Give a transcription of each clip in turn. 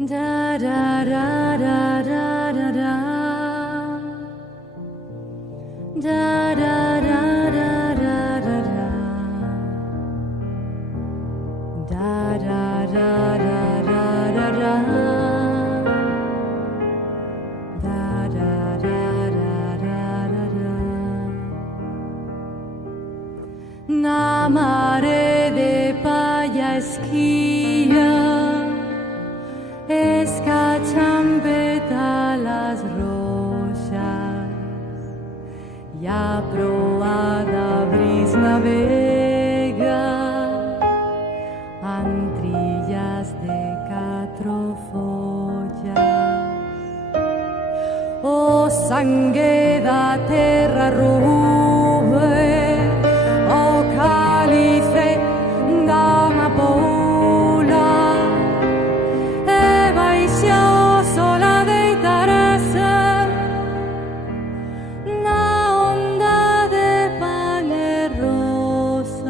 Da da da da da da da. Da da da da da da da. Da da da da da da da. Da da da da da da da. Na mare de paya esquilla escachampeta las rosas y a proada bris navega antrillas de catro follas. O sangue da terra rube, o calice d'amapola, e vaisio sola dei tarese, na onda de pane rosas.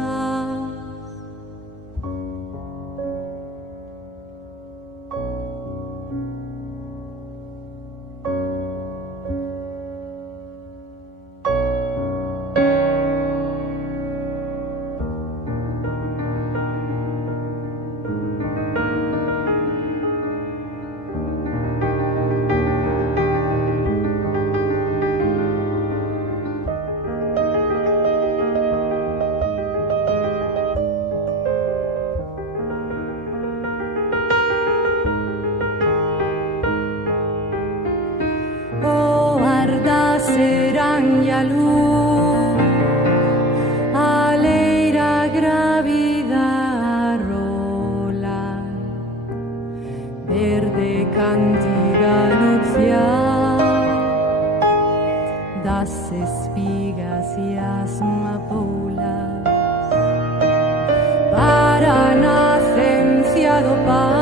Serán ya luz, aleira grávida rola, verde cantiga nupcial, das espigas y as amapolas, para nacencia do Pai.